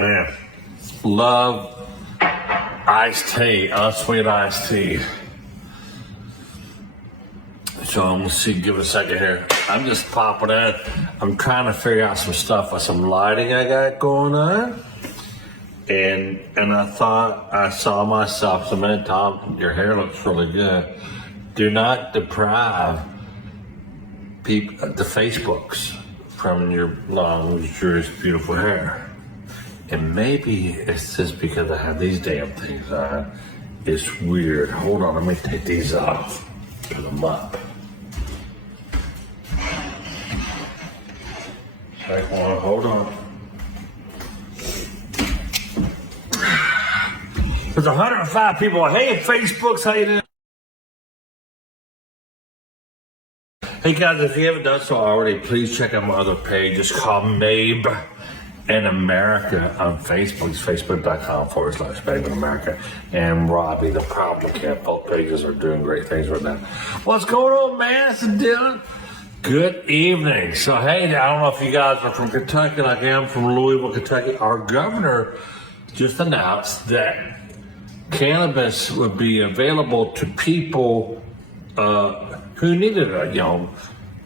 Man, love iced tea, unsweet iced tea. So I'm gonna see, give it a second here. I'm just popping in. I'm trying to figure out some stuff with some lighting I got going on. And I thought I saw myself, so man, Tom, your hair looks really good. Do not deprive people, the Facebooks, from your long, luxurious, beautiful hair. And maybe it's just because I have these damn things on. It's weird. Hold on, let me take these off. Put them up. Hold on. There's 105 people. Hey, Facebook's, how you doing? Hey guys, if you haven't done so already, please check out my other page. It's called Mabe in America on Facebook. It's facebook.com/Mabe in America. And Robbie, the Problem Cat. Both pages are doing great things right now. What's going on, man? It's Dylan. Good evening. So, hey, I don't know if you guys are from Kentucky like I am from Louisville, Kentucky. Our governor just announced that cannabis would be available to people who needed it,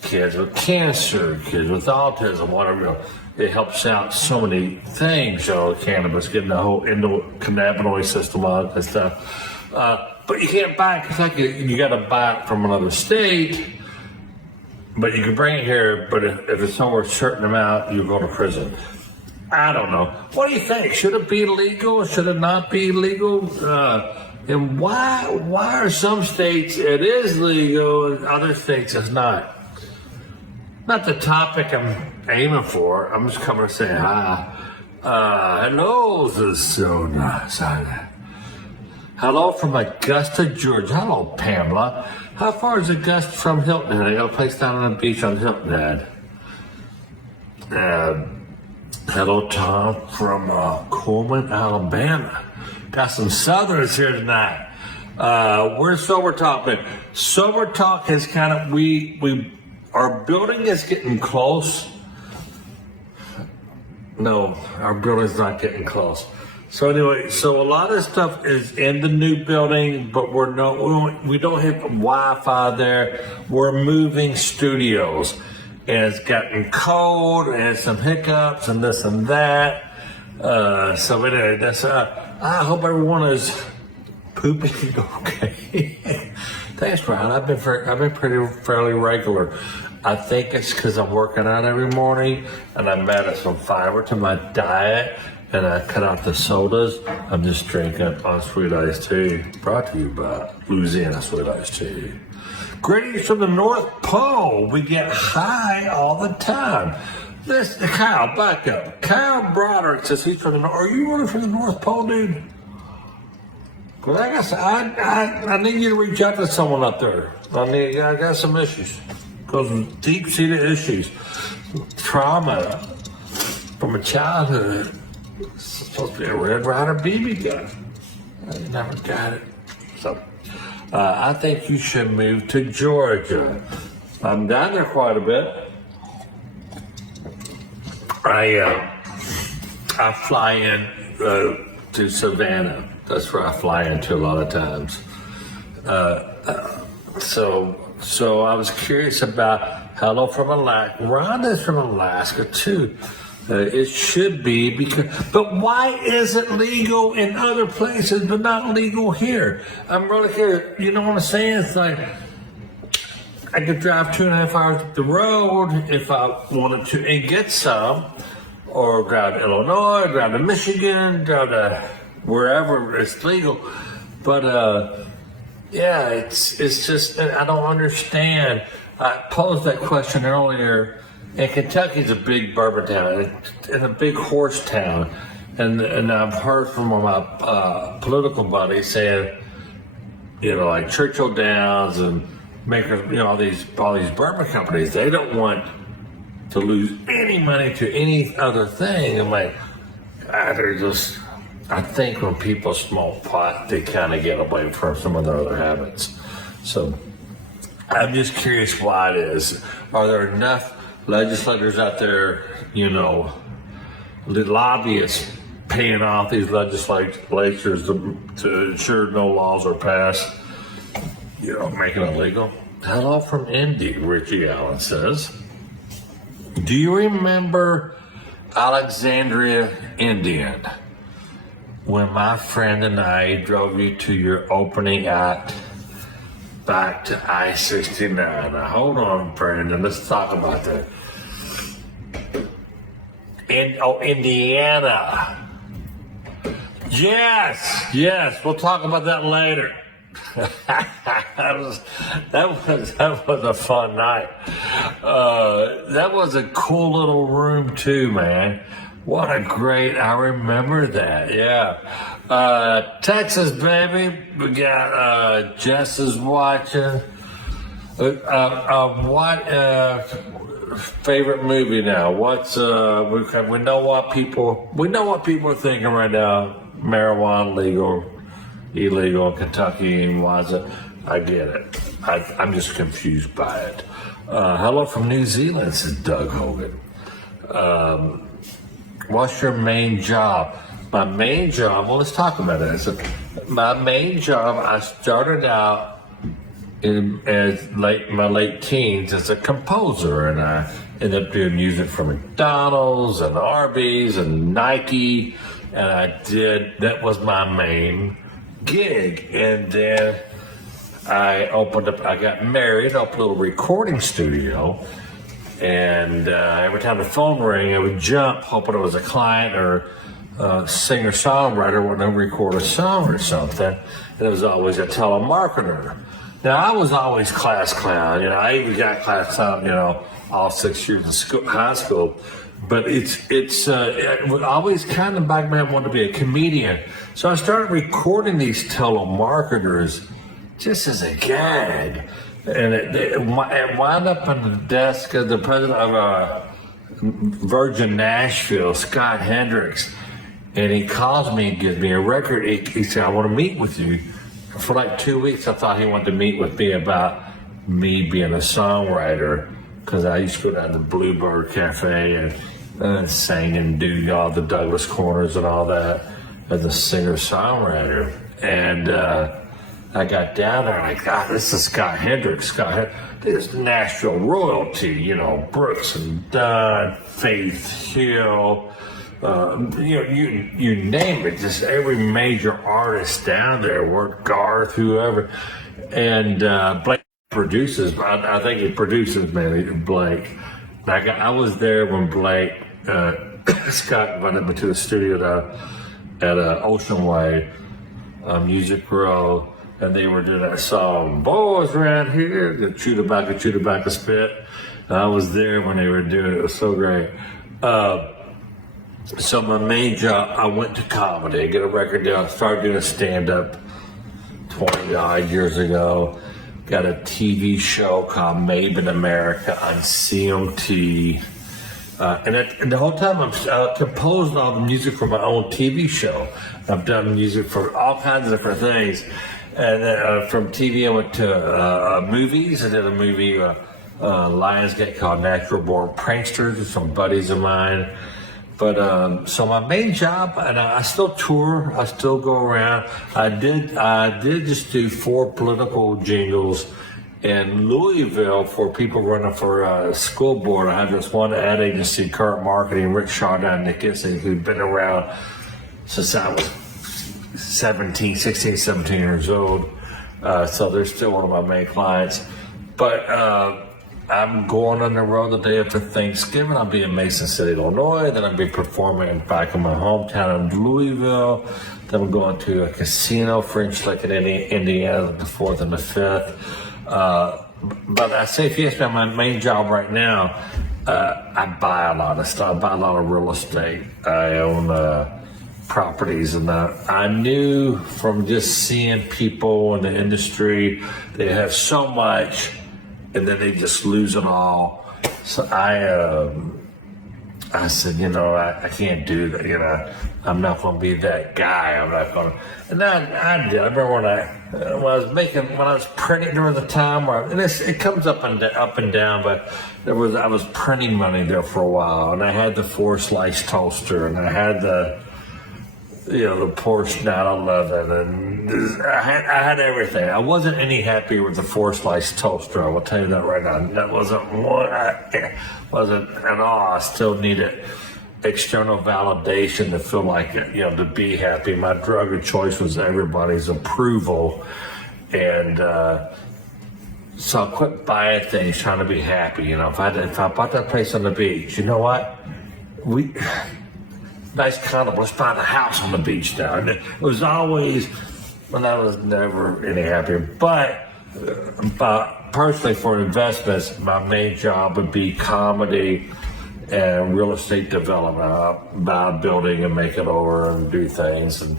kids with cancer, kids with autism, whatever. It helps out so many things, cannabis, getting the whole endocannabinoid system out and stuff. But you can't buy it in Kentucky. You got to buy it from another state. But you can bring it here, but if it's somewhere a certain amount, you go to prison. I don't know. What do you think? Should it be legal? Should it not be legal? And why are some states it is legal and other states it's not? Not the topic I'm aiming for. I'm just coming to say hi. Hello, this is so nice. Hello from Augusta, Georgia. Hello, Pamela. How far is Augusta from Hilton? I got a place down on the beach on Hilton Head. Hello, Tom from Coleman, Alabama. Got some Southerners here tonight. We're Sober Talk, man. Sober Talk is kind of, our building is getting close. No, our building's not getting close. So anyway, so a lot of stuff is in the new building, but we don't have Wi-Fi there. We're moving studios, and it's gotten cold and some hiccups and this and that. So anyway, that's I hope everyone is pooping okay. Thanks, Brian. I've been fairly regular. I think it's because I'm working out every morning, and I'm adding some fiber to my diet. And I cut out the sodas. I'm just drinking unsweet iced tea. Brought to you by Louisiana Sweet Iced Tea. Greetings from the North Pole. We get high all the time. Kyle, back up. Kyle Broderick says he's from the North. Are you really from the North Pole, dude? Well, I need you to reach out to someone up there. I got some issues. Those deep-seated issues. Trauma from a childhood. It's supposed to be a Red Ryder BB gun. I never got it. So, I think you should move to Georgia. I'm down there quite a bit. I fly in to Savannah. That's where I fly into a lot of times. So I was curious about hello from Alaska. Rhonda's from Alaska too. It should be but why is it legal in other places but not legal here? I'm really curious. You know what I'm saying? It's like I could drive 2.5 hours up the road if I wanted to and get some, or drive to Illinois, drive to Michigan, drive to wherever it's legal. But yeah, it's just I don't understand. I posed that question earlier. And Kentucky's a big bourbon town and a big horse town. And I've heard from my political buddies saying, like Churchill Downs and makers, all these bourbon companies, they don't want to lose any money to any other thing. I'm like, they're just, I think when people smoke pot, they kind of get away from some of their other habits. So I'm just curious why it is. Are there enough legislators out there, the lobbyists paying off these legislatures to ensure no laws are passed, making it legal. Hello from Indy, Richie Allen says. Do you remember Alexandria, Indian? When my friend and I drove you to your opening act back to I-69. Now, hold on, Brandon. Let's talk about that. Indiana. Yes. We'll talk about that later. that was a fun night. That was a cool little room too, man. What a great, I remember that, yeah. Texas, baby, we got, Jess is watching. What favorite movie now? What's, we know what people are thinking right now. Marijuana legal, illegal in Kentucky, and why is it? I get it. I'm just confused by it. Hello from New Zealand, says Doug Hogan. What's your main job? My main job, well, let's talk about it. So, my main job, I started out in my late teens as a composer, and I ended up doing music for McDonald's and Arby's and Nike, and that was my main gig. And then I got married, opened a little recording studio. And every time the phone rang, I would jump, hoping it was a client or a singer-songwriter wanting to record a song or something. And it was always a telemarketer. Now, I was always class clown. I even got class clown, all 6 years of high school. But I always kind of back then wanted to be a comedian. So I started recording these telemarketers just as a gag. And it wound up on the desk of the president of Virgin Nashville, Scott Hendricks, and he calls me and gives me a record. He said, I want to meet with you. For like 2 weeks, I thought he wanted to meet with me about me being a songwriter, because I used to go down to Bluebird Cafe and sing and do all the Douglas Corners and all that as a singer-songwriter. And I got down there and I thought, this is Scott Hendricks. This is Nashville royalty, Brooks and Dunn, Faith Hill, you name it, just every major artist down there, Garth, whoever. And Blake produces, I think he produces mainly, Blake. I was there when Blake, Scott invited me to the studio at Ocean Way, Music Row. And they were doing that song, boys around here, the chew tobacco, spit. And I was there when they were doing it. It was so great. So my main job, I went to comedy. I get a record deal. I started doing stand-up 20 years ago. Got a TV show called Mabe in America on CMT. And the whole time I'm composing all the music for my own TV show. I've done music for all kinds of different things. And then from TV, I went to movies. I did a movie, Lionsgate, called Natural Born Pranksters with some buddies of mine. But so my main job, and I still tour. I still go around. I did just do 4 political jingles in Louisville for people running for school board. I have this one ad agency, Current Marketing, Rick Chardon Nicholson, who'd been around since I was 16, 17 years old. So they're still one of my main clients. But I'm going on the road the day after Thanksgiving. I'll be in Mason City, Illinois. Then I'll be performing back in my hometown in Louisville. Then I'm going to a casino, French Lick in Indiana, the 4th and the 5th. But I say, if you ask me my main job right now, I buy a lot of stuff. I buy a lot of real estate. I own properties, and I knew from just seeing people in the industry, they have so much and then they just lose it all. So I said, I can't do that. I'm not going to be that guy. I'm not going to. And I did. I remember when I was printing during the time where, and it comes up and down, but I was printing money there for a while, and I had the 4-slice toaster, and I had the the Porsche 911, and I had everything. I wasn't any happier with the 4-slice toaster. I will tell you that right now. That wasn't one. Wasn't at all. I still needed external validation to feel like it, to be happy. My drug of choice was everybody's approval, and so I quit buying things trying to be happy. If I bought that place on the beach, you know what? Nice condo. Let's find a house on the beach now. And it was always, when I was never any happier. But personally, for investments, my main job would be comedy and real estate development. I'll buy a building and make it over and do things and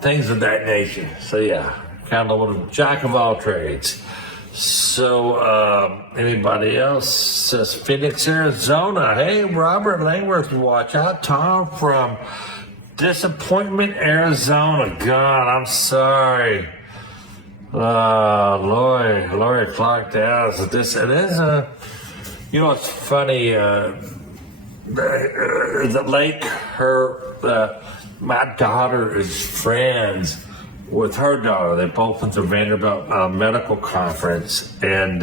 things of that nature. So yeah, kind of a little jack of all trades. So, anybody else? Says Phoenix, Arizona. Hey, Robert Langworth, watch out. Tom from Disappointment, Arizona. God, I'm sorry. Lori Clark down. So it is it's funny. The lake, my daughter is friends with her daughter. They both went to Vanderbilt medical conference, and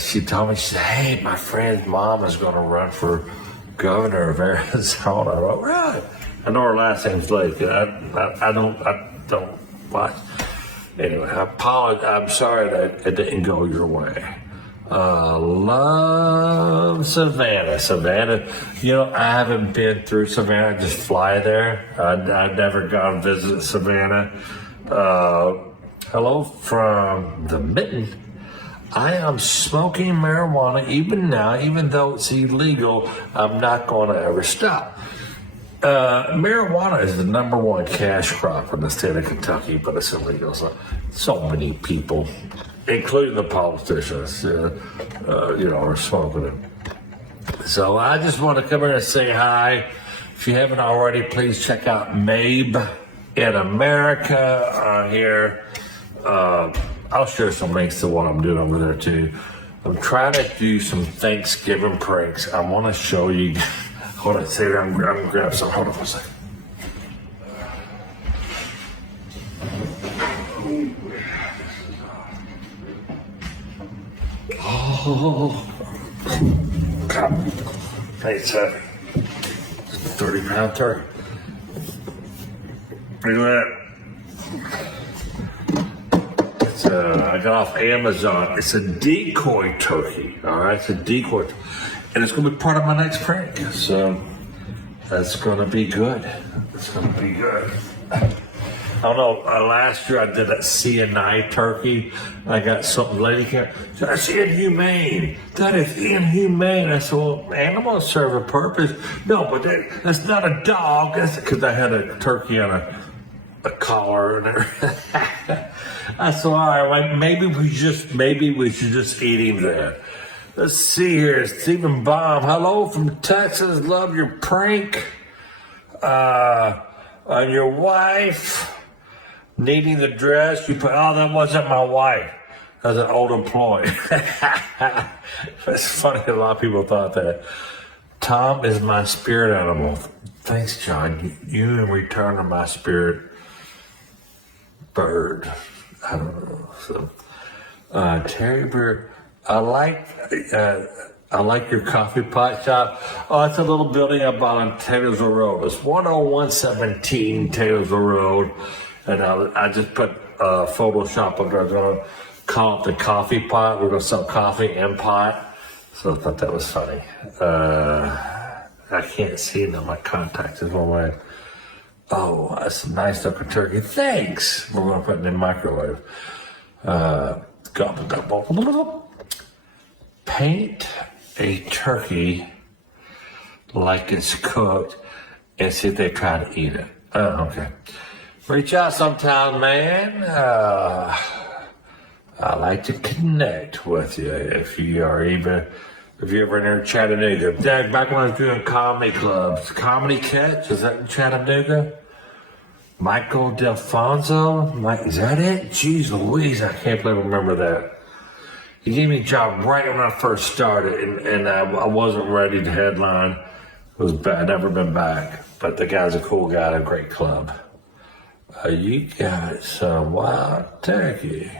she told me, she said, "Hey, my friend's mom is going to run for governor of Arizona." I went, "Really?" I know her last name's Lake. I don't watch. Anyway, I apologize. I'm sorry that it didn't go your way. Love Savannah. I haven't been through Savannah. I just fly there. I've never gone to visit Savannah. Hello from the Mitten. I am smoking marijuana even now, even though it's illegal. I'm not going to ever stop. Marijuana is the number one cash crop in the state of Kentucky, but it's illegal. So many people, including the politicians, are smoking it. So I just want to come here and say hi. If you haven't already, please check out Mabe in America here. I'll share some links to what I'm doing over there too. I'm trying to do some Thanksgiving pranks. I want to show you. Hold on, say I'm gonna grab some. Hold on for a second. Oh, God. It's heavy. 30-pound turkey. Look at that. It's I got off Amazon. It's a decoy turkey. All right, it's a decoy, and it's gonna be part of my next prank. So that's gonna be good. It's gonna be good. I don't know, last year I did that CNI turkey. I got something lady came, that's inhumane. That is inhumane. I said, well, animals serve a purpose. No, but that's not a dog. That's because I had a turkey on a collar and everything. I said, all right, maybe we should just eat him then. Let's see here, Stephen Baum. Hello from Texas. Love your prank on your wife. Needing the dress, you put, oh, that wasn't my wife. That was an old employee. It's funny, a lot of people thought that. Tom is my spirit animal. Thanks, John. You in return are my spirit bird. I don't know. So, Terry Bird, I like your coffee pot shop. Oh, it's a little building I bought on Taylorsville Road. It's 10117 Taylorsville Road. And I just put Photoshop up there. I'm going to call it the coffee pot. We're going to sell coffee and pot. So I thought that was funny. I can't see now. My contacts is one way. Oh, that's a nice looking turkey. Thanks. We're going to put it in the microwave. Gobble. Paint a turkey like it's cooked and see if they try to eat it. Oh, okay. Reach out sometime, man. I like to connect with you if you're ever in Chattanooga. Back when I was doing comedy clubs, Comedy Catch, is that in Chattanooga? Michael Delfonso? Is that it? Jeez Louise, I can't believe I remember that. He gave me a job right when I first started, and I wasn't ready to headline. It was bad. I've never been back. But the guy's a cool guy, a great club. You got some wild turkey.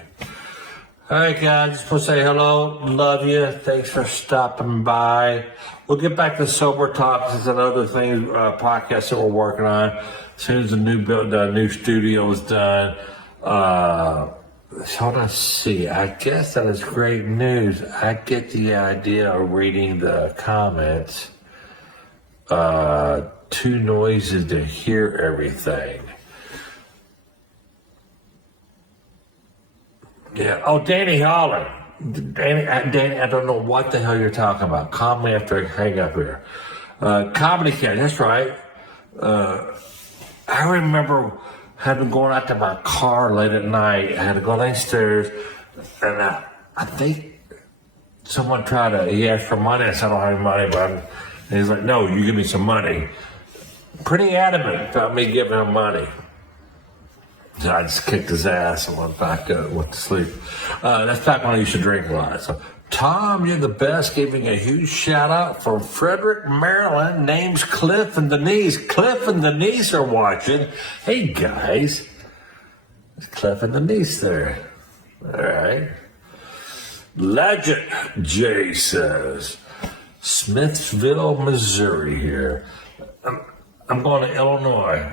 All right, guys, just want to say hello, love you. Thanks for stopping by. We'll get back to Sober Talks. It's another thing, podcast that we're working on. As soon as the new studio is done. So let's see. I guess that is great news. I get the idea of reading the comments. Too noisy to hear everything. Yeah. Oh, Danny Holler. Danny, I don't know what the hell you're talking about. Call me after I hang up here. Comedy Cat, that's right. I remember having going out to my car late at night. I had to go downstairs, and I think someone he asked for money. I said, I don't have any money, but and he's like, no, you give me some money. Pretty adamant about me giving him money. So I just kicked his ass and went to sleep. That's back when I used to drink a lot. So, Tom, you're the best. Giving a huge shout out from Frederick, Maryland. Name's Cliff and Denise. Cliff and Denise are watching. Hey, guys. It's Cliff and Denise there. All right. Legend, Jay says. Smithville, Missouri here. I'm going to Illinois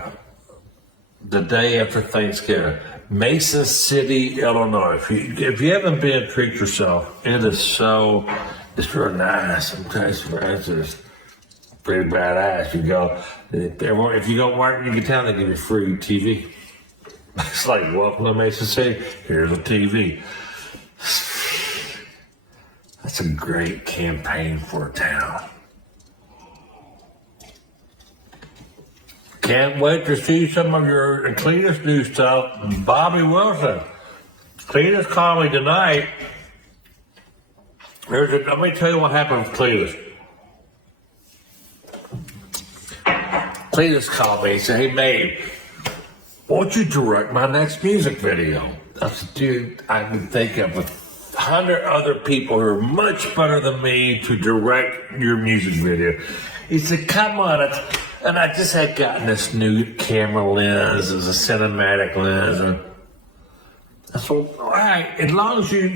the day after Thanksgiving. Mesa City, Illinois. If you haven't been, treat yourself. It's real nice. Sometimes it's just pretty badass. If you go work in your town, they give you free TV. It's like, welcome to Mesa City. Here's a TV. That's a great campaign for a town. Can't wait to see some of your Cletus new stuff. Bobby Wilson. Cletus called me tonight. Let me tell you what happened with Cletus. Cletus called me and said, hey, Mabe, won't you direct my next music video? I said, dude, I can think of 100 other people who are much better than me to direct your music video. He said, come on. And I just had gotten this new camera lens. It was a cinematic lens. And I said, all right, as long as you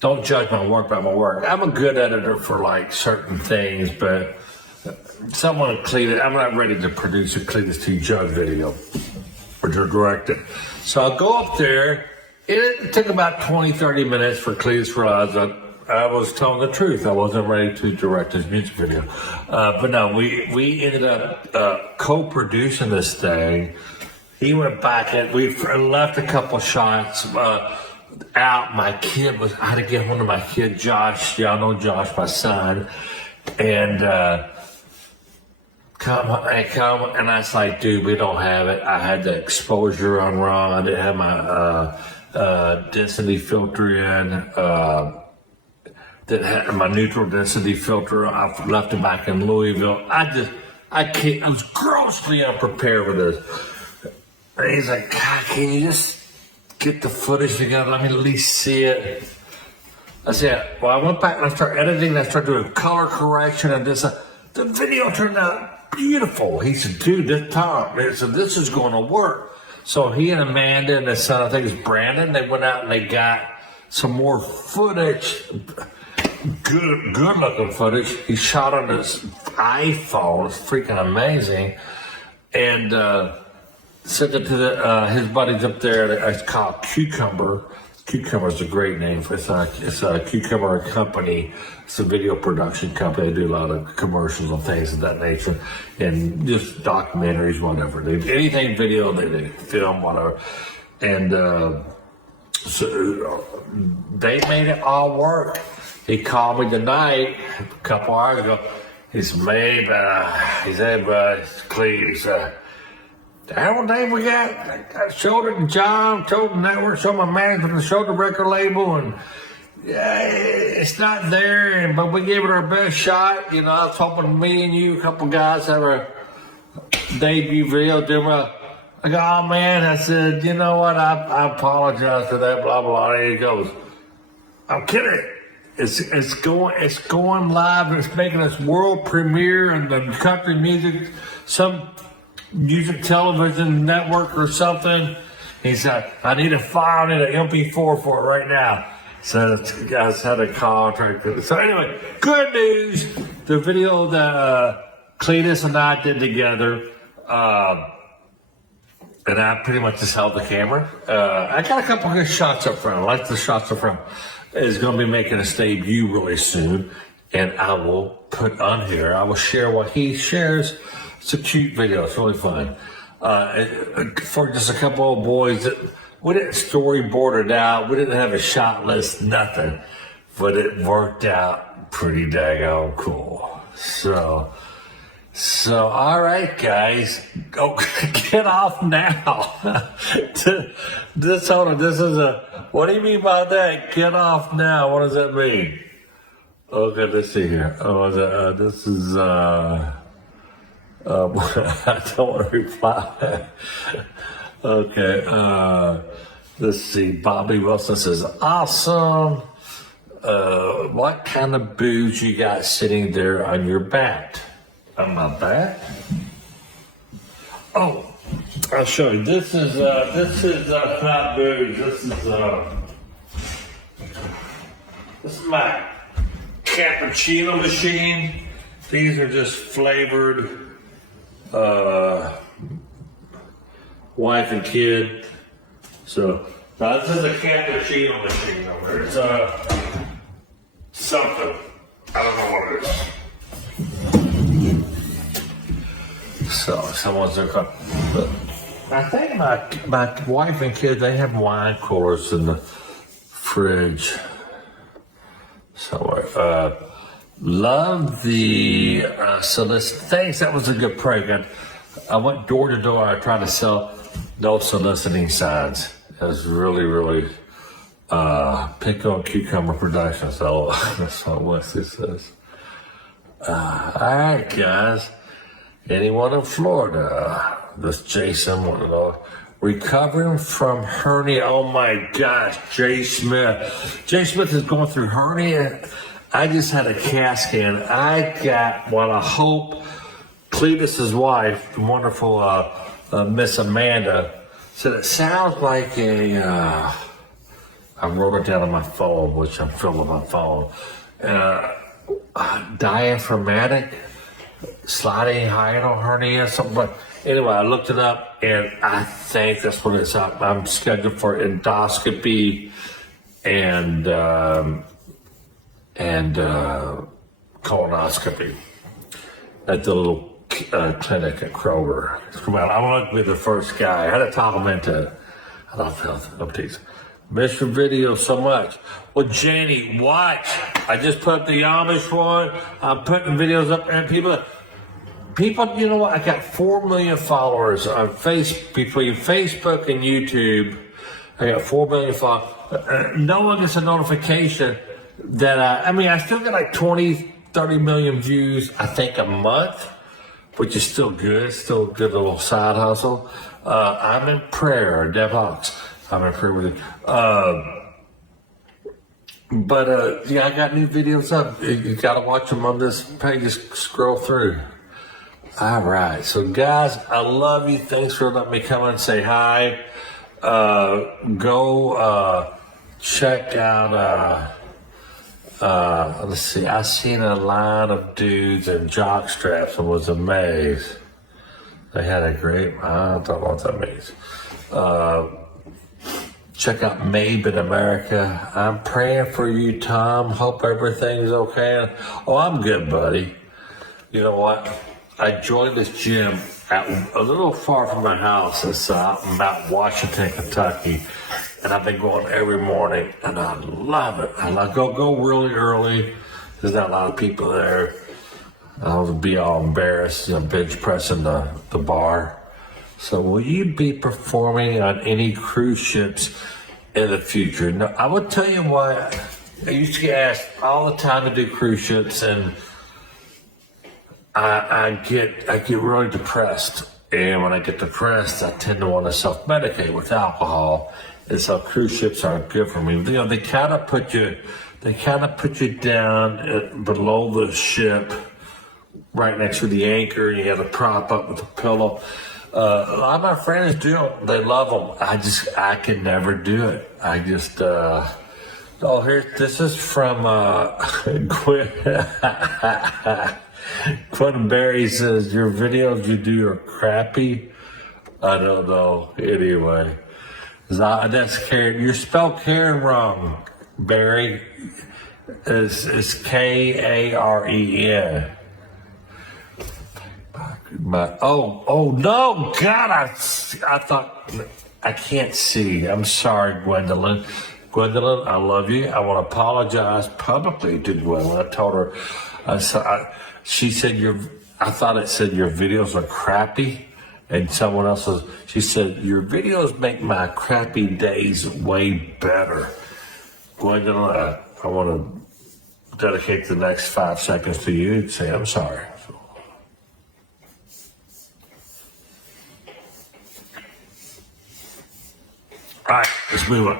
don't judge my work by my work. I'm a good editor for like certain things, but someone at Cletus, I'm not ready to produce a Cletus T. Jug video or to direct it. So I'll go up there. It took about 20, 30 minutes for Cletus to realize that I was telling the truth. I wasn't ready to direct his music video. But no, we ended up co-producing this thing. He went back and we left a couple shots out. I had to get home to my kid, Josh. Y'all know Josh, my son. And come, and I was like, dude, we don't have it. I had the exposure on wrong. I didn't have my density filter in. That had my neutral density filter. I left it back in Louisville. I was grossly unprepared for this. And he's like, God, can you just get the footage together? Let me at least see it. I said, well, I went back and I started editing. I started doing color correction and this. The video turned out beautiful. He said, dude, this Tom. He said, this is going to work. So he and Amanda and his son, I think it's Brandon, they went out and they got some more footage. Good looking footage. He shot on his iPhone. It's freaking amazing. And sent it to his buddies up there. It's called Cucumber. Cucumber is a great name. It's a Cucumber company. It's a video production company. They do a lot of commercials and things of that nature, and just documentaries, whatever. Anything video, they film, whatever. And so they made it all work. He called me tonight, a couple hours ago. He said, Mabe, he said, please, that one thing we got? I showed it to John, showed the network, showed my management, showed the record label, and it's not there, but we gave it our best shot. You know, I was hoping me and you, a couple guys, have our debut video. I go, oh man, I said, you know what, I apologize for that, blah, blah, there he goes. I'm kidding. It's going live. It's making its world premiere in the country music, some music television network or something. He said, I need a file, I need an MP4 for it right now. So the guys had a contract. So anyway, good news. The video that Cletus and I did together, and I pretty much just held the camera. I got a couple good shots up front. I like the shots up front. Is going to be making a debut really soon, and I will put on here. I will share what he shares. It's a cute video. It's really fun. For just a couple of boys that we didn't storyboard it out. We didn't have a shot list, nothing, but it worked out pretty daggone cool. So all right, guys, go get off now. This is a. What do you mean by that? Get off now. What does that mean? Okay, let's see here. This is. I don't want to reply. Okay. Let's see. Bobby Wilson says, "Awesome. What kind of booze you got sitting there on your bat?" On my back? Oh, I'll show you. This is not booze. This is my cappuccino machine. These are just flavored wife and kid. So now this is a cappuccino machine over there. It's something. I don't know what it is. So someone's there. I think my wife and kids, they have wine coolers in the fridge somewhere. Love the solicit. Thanks, that was a good prank. I went door to door. I tried to sell no soliciting signs. It was really pickle and cucumber production. So that's what Wesley says. All right, guys. Anyone in Florida? This Jason wanted to know. Recovering from hernia. Oh my gosh, Jay Smith. Jay Smith is going through hernia. I just had a CAT scan. I got what I hope Cletus's wife, the wonderful Miss Amanda, said it sounds like a. I wrote it down on my phone, which I'm filling my phone. Diaphragmatic. Sliding hiatal hernia, something like. Anyway, I looked it up, and I think that's what it's up. I'm scheduled for endoscopy and colonoscopy at the little clinic at Kroger. Come on, I want to be the first guy. I had to talk him into it. I love health updates. Miss your video so much. Well, Janie, watch. I just put the Amish one. I'm putting videos up, and people, you know what? I got 4 million followers on between Facebook and YouTube. I got 4 million followers. No one gets a notification that I still get like 20, 30 million views, I think, a month, which is still good. Still a good little side hustle. I'm in prayer, Dev Hawks. I'm in prayer with it. Yeah, I got new videos up. You gotta watch them on this page. Just scroll through. All right, so guys, I love you. Thanks for letting me come and say hi. Go check out. Let's see. I seen a line of dudes in jock straps and was amazed. They had a great. I don't know what that means. Check out Mabe in America. I'm praying for you, Tom. Hope everything's okay. Oh, I'm good, buddy. You know what? I joined this gym a little far from my house. It's out in Mount Washington, Kentucky. And I've been going every morning, and I love it. I go really early. There's not a lot of people there. I don't want to be all embarrassed, bench pressing the bar. So will you be performing on any cruise ships in the future? No, I would tell you why. I used to get asked all the time to do cruise ships, and I get really depressed. And when I get depressed, I tend to want to self-medicate with alcohol. And so cruise ships aren't good for me. They kind of put you they kind of put you down below the ship, right next to the anchor. You got to prop up with a pillow. A lot of my friends do them. They love them. I can never do it. This is from Quentin Berry says, your videos you do are crappy. I don't know. Anyway, that's Karen. You spelled Karen wrong, Barry. It's Karen. Oh no, God! I thought I can't see. I'm sorry, Gwendolyn. Gwendolyn, I love you. I want to apologize publicly to Gwendolyn. I told her. She said I thought it said your videos are crappy, and someone else she said your videos make my crappy days way better. Gwendolyn, I want to dedicate the next 5 seconds to you and say I'm sorry. All right, let's move on.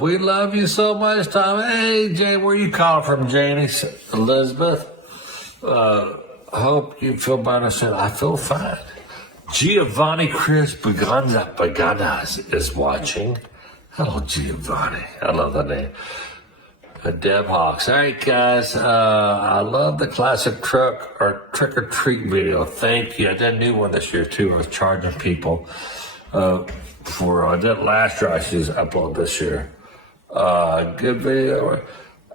We love you so much, Tom. Hey, Jay, where you calling from, Janie? Elizabeth? Hope you feel better. Said, I feel fine. Giovanni Chris Baganas is watching. Hello, Giovanni. I love that name. Deb Hawks. All right, guys. I love the classic truck or trick or treat video. Thank you. I did a new one this year, too. I was charging people. I did last year. I should upload this year. Good video.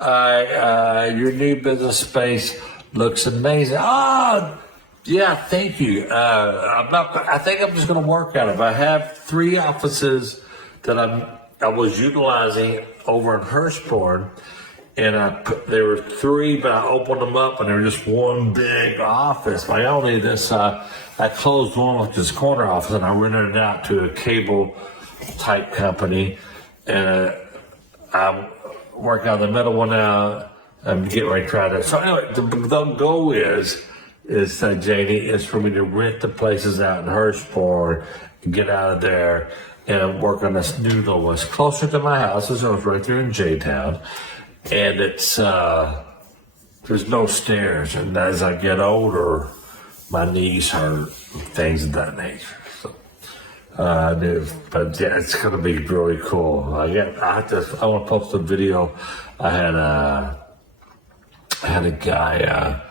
Your new business space looks amazing. Yeah, thank you. I think I'm just going to work on it. I have 3 offices that I was utilizing over in Hurstbourne, and there were 3, but I opened them up, and they were just one big office. I only I closed one with this corner office, and I rented it out to a cable type company, and I'm working on the middle one now. I'm getting ready to try that. So anyway, the goal is Janie, is for me to rent the places out in Hurstbourne, get out of there, and work on this new one. It's closer to my house. It's right there in J-Town, and it's there's no stairs. And as I get older, my knees hurt, things of that nature. So, but yeah, it's gonna be really cool. I want to post a video. I had a guy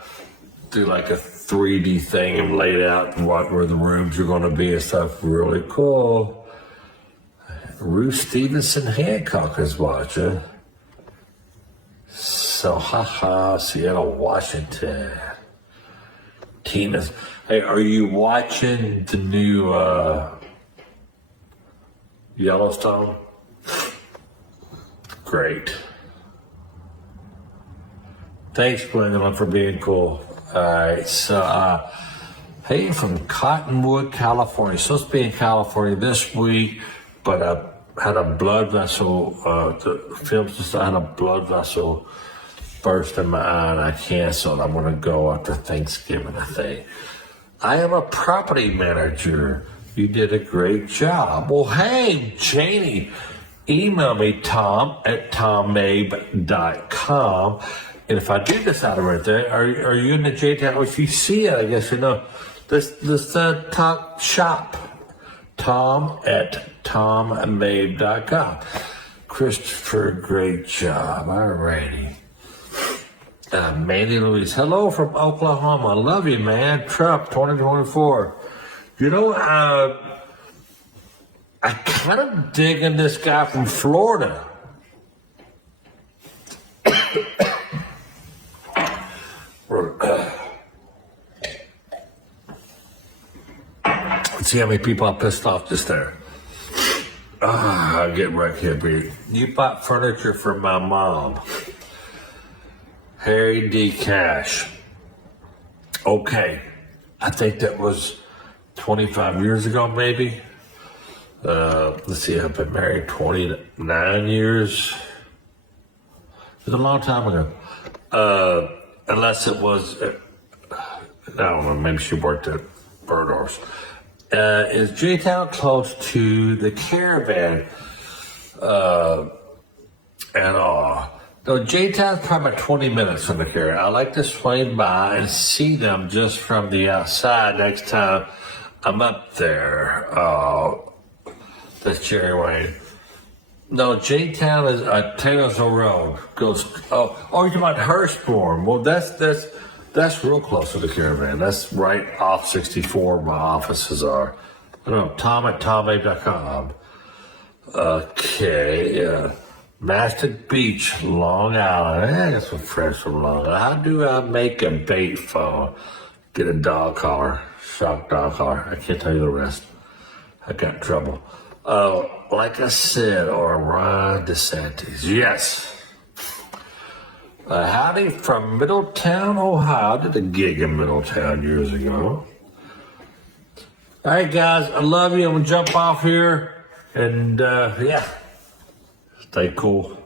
do like a 3D thing and laid out where the rooms are gonna be and stuff. Really cool. Ruth Stevenson Hancock is watching. So, Seattle, Washington. Tina's. Hey, are you watching the new Yellowstone? Great. Thanks, Gwendolyn, for being cool. All right, so, hey, from Cottonwood, California. Supposed to be in California this week, but I had a blood vessel, the film just had a blood vessel burst in my eye, and I canceled. I'm going to go after Thanksgiving, I think. I am a property manager. You did a great job. Well, hey, Janie, email me, tom@tommabe.com. And if I did this out of right there, are you in the J-Town? Well, if you see it, I guess you know. This talk shop. tom@tommabe.com. Christopher, great job. All righty. Mandy Louise, hello from Oklahoma. Love you, man. Trump 2024. You know, I kind of digging this guy from Florida. Let's see how many people I pissed off just there. I'll get right here, baby. You bought furniture for my mom. Harry D. Cash. Okay. I think that was 25 years ago, maybe. Let's see, I've been married 29 years. It was a long time ago. Unless it was, I don't know, maybe she worked at Birdhorse. Is J-Town close to the Caravan? And No, J-Town's probably about 20 minutes from the carrier. I like to swing by and see them just from the outside next time I'm up there. That's Jerry Wayne. No, J-Town is Taylorsville Road. Goes. Oh, you're talking about Hurstbourne. Well, that's real close to the caravan. That's right off 64 where my offices are. I don't know, Tom at TomMabe.com. Okay, Mastic Beach, Long Island. I got some friends from Long Island. How do I make a bait phone? Get a dog collar, shock dog collar. I can't tell you the rest. I got in trouble. Like I said, or Ron DeSantis. Yes. Howdy from Middletown, Ohio. I did a gig in Middletown years ago. All right, guys, I love you. I'm going to jump off here and, stay cool.